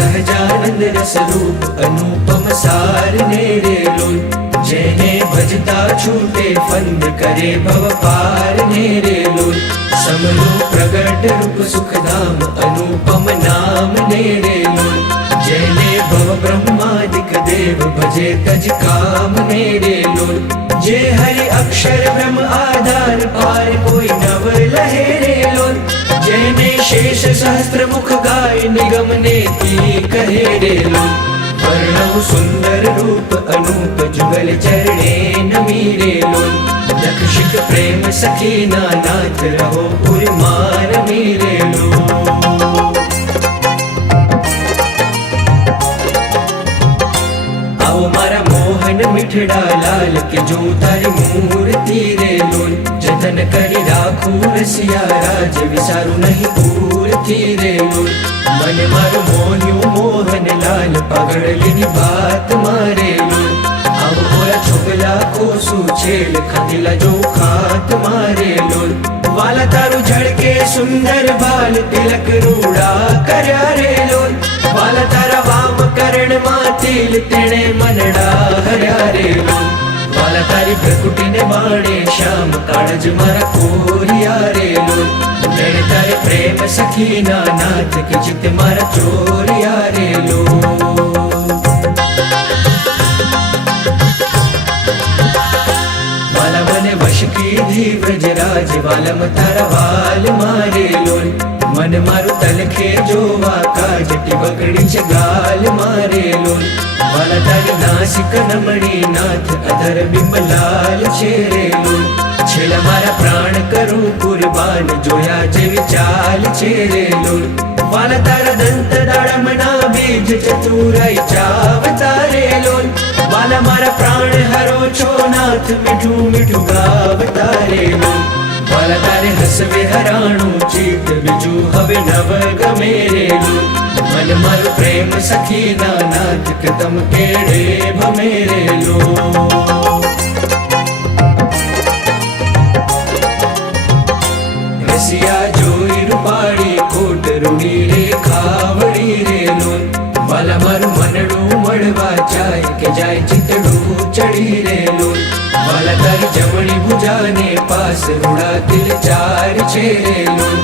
सहजानंद रस रूप अनुपम सार ने रे लोल। जेने भजता छूटे फंद करे भव पार ने रे लोल। समरू प्रगट रूप सुखधाम अनुपम नाम ने रे लोल। जेने भव ब्रह्मादिक देव भजे तज काम ने रे लोल। जे हरि अक्षर ब्रह्म आधार पार कोई नव लहे रे लोल। जेने शेष सहस्त्र मुख गाय निगम ने की कहे रे लोल। वर्णव सुंदर रूप अनूप जुगल चरणे नमी रे लोल। लक्षिक प्रेम सखी नाथ रहो पुरमार मेरे लोल। आओ मारा मोहन मिठड़ा लाल के जो तारी मूर्ति रे लोल। जतन करी राखू रसिया राज विसारू नहीं पूर्ति रे लोल। मन मारो मोन्यू मोहन लाल पगड़ लिनी बात मारे लोल। अब बोला छोकला को सुछेल खतिला जो खात मारे लोल। वाला तारू झड़के सुंदर बाल तिलक रूड़ा करया रे लोल। वाला तारा वाम करण मातिल तेणे मनड़ा हरया रे लोल। वाला तारी प्रकुटी ने बाणे श्याम काळज मारा कोरिया रे लोल। तेणे तारे प्रेम सखी नाथ के चित मारा चोरिया रे लोल। वाला मने वश की धी व्रजराज वालम तारा वाल मारे लोल। मन मारू तलखे जोवा काज टिबकड़ी गाल मारे लोल। वाला तारी नासिक नमणी नाथ अधर बिमलाल छेरे लोल। छेला मारा प्राण करूं कुर्बान जोया जेवी चाल छेरे लोल। वाला तारा दंत दाड़मना बीज चतुराई चावतारे लोल। वाला मारा प्राण हरो छो नाथ मिठू मिठू गावतारे लोल। वाला तारे हसवे हराणू चीत बिजू हवे नव गमेरे लोल। मन मारू प्रेम सखी नाथ कृतम केड़े भमेरे लोल। रसिया जोई रूपाड़ी कोट रूड़ी रे खावड़ी रे लोल। वाला मारू मनड़ू मड़वा चाय के जाय चितड़ू चढ़ी रे लोल। वाला तारी जमणी भुजा ने पास रूड़ा तिल चार छेरे लोल।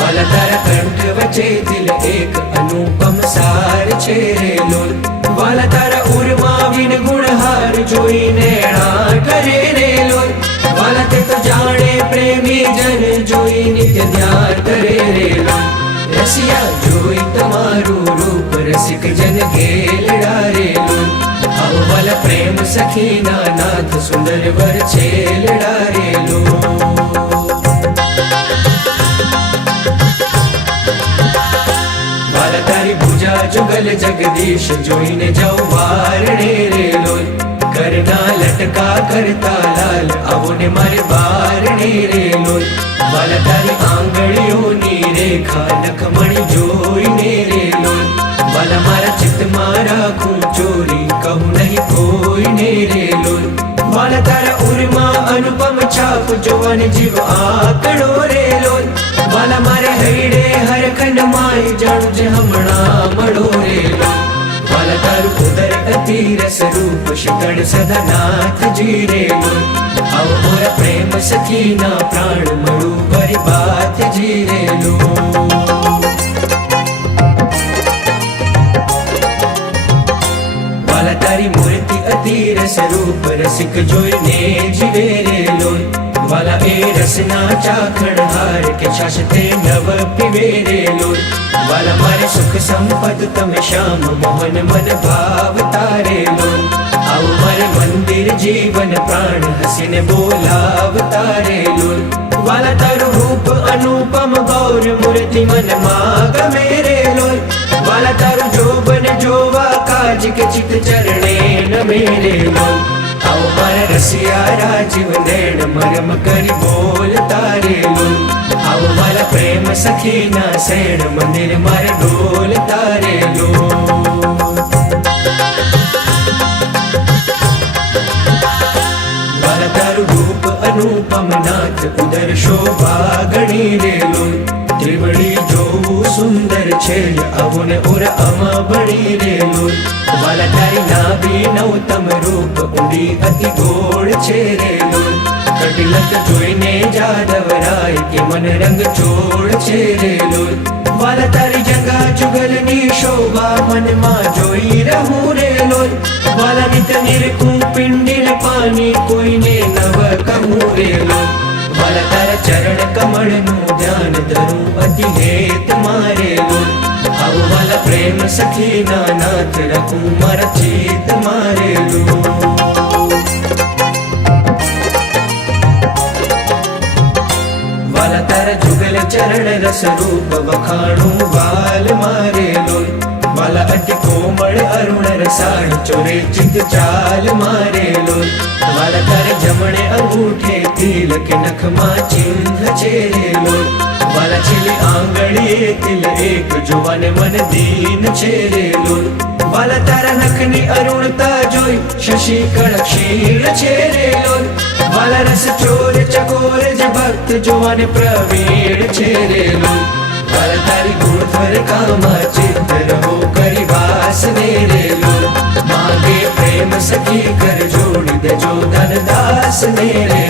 वाला तारा कंठ वचे तिल एक अनुपम सार छेरे लोल। वाला तारा उर्मा विन गुणहार जोई नेणा करे रे लोल। वाला ते तो जाने प्रेमी जन जोई नित्य ध्यान करे रे लोल। रसिया जोई तमारू रूप रसिक जन गेलड़ा रे लोल। आओ वाला प्रेम सखी नाथ सुंदर वर छेलड़ा रे लोल। वाला तारी भुजा जुगल जगदीश जोईने जाओ वारणे रे लोल। करना लटका करता लाल आवो ने मारे बारणे रे लोल। वाला तारी आंगड़ियों नी रेखा लखमणी जोईने रे लोल। वाला मारा चित मारा खूं चोरी कहूँ नहीं कोई ने रे लोल। वाला तारा उर्मा अनुपम छाप जोवन जीव आकड़ो रे लोल। वाला मारे हईडे हर खंड माई जाणु जे हमणा मड़ो रे लोल। वाला तारू उदर अति रस रूप शितड़ सदा नाथ जी रे लोल। आओ मोरा प्रेम सखी ना प्राण मड़ू भरी बात जी रे लोल। वाला तारी मूर्ति अति रस रूप रसिक जोईने जीवे रे लोल। वाला ए रसना चाखण हार के शाश्ते नव पिवे रे लोल। वाला मारे सुख संपद तम श्याम मोहन मन भाव तारे लोल। आओ मारे मंदिर जीवन प्राण हसीने बोलाव तारे लोल। वाला तारू रूप अनुपम गौर मूर्ति मन माग मेरे लोल। वाला तारू जोबन जोवा काज के चित चरणे न मेरे लोल। आओ मारा रसिया राजीव नैन मरम करी बोल तारे लोल। आओ मारा प्रेम सखी ना सैन मंदिर मारे डोल तारे लोल। वाला तारू रूप अनुपम नाथ उदर शोभा गणी रे लोल। ત્રિવળી જોવું સુંદર છે અવુને ઉર અમ બળી રે લોલ વાલા તારી નાભી નવતમ રૂપ ઊંડી અતિ ગોળ છે રે લોલ કટિલક જોઈને જાદવરાય કે મન રંગ ચોળ છે રે લોલ વાલા તારી જંગા જુગલની શોભા મનમાં જોઈ રહું રે લોલ વાલા નિત નિરખું પિંડીલ પાણી કોઈને નવ કહું રે લોલ વાલા તારા ચરણ કમળનું ધ્યાન ધરું અતિ હેત મારે લોલ આવું વાલા પ્રેમ સખી ના નાથ રખું મારા ચિત મારે લોલ વાલા તારા જુગલ ચરણ રસ રૂપ વખાણું વાલ મારે લોલ વાલા અતિ કોમળ અરુણ રસાળ ચોરે ચિત ચાલ મારે લોલ વાલા તારે જમણે અંગૂઠે તિલક નખમાં ચિહ્ન છે રે લોલ વાલા છેલ્લી આંગળીએ તિલ એક જોવાને મન દીન છે રે લોલ વાલા તારા નખની અરુણતા જોઈ શશી કળ ક્ષીણ છે રે લોલ વાલા રસ ચોર ચકોર જ ભક્ત જોવાને પ્રવીણ છે રે લોલ વાલા તારી ગુણધર કામા ચિત્ત રહો કરી વાસ ને રે લોલ માગે પ્રેમ સખી કર જોડી દેજો ધન દાસ ને રે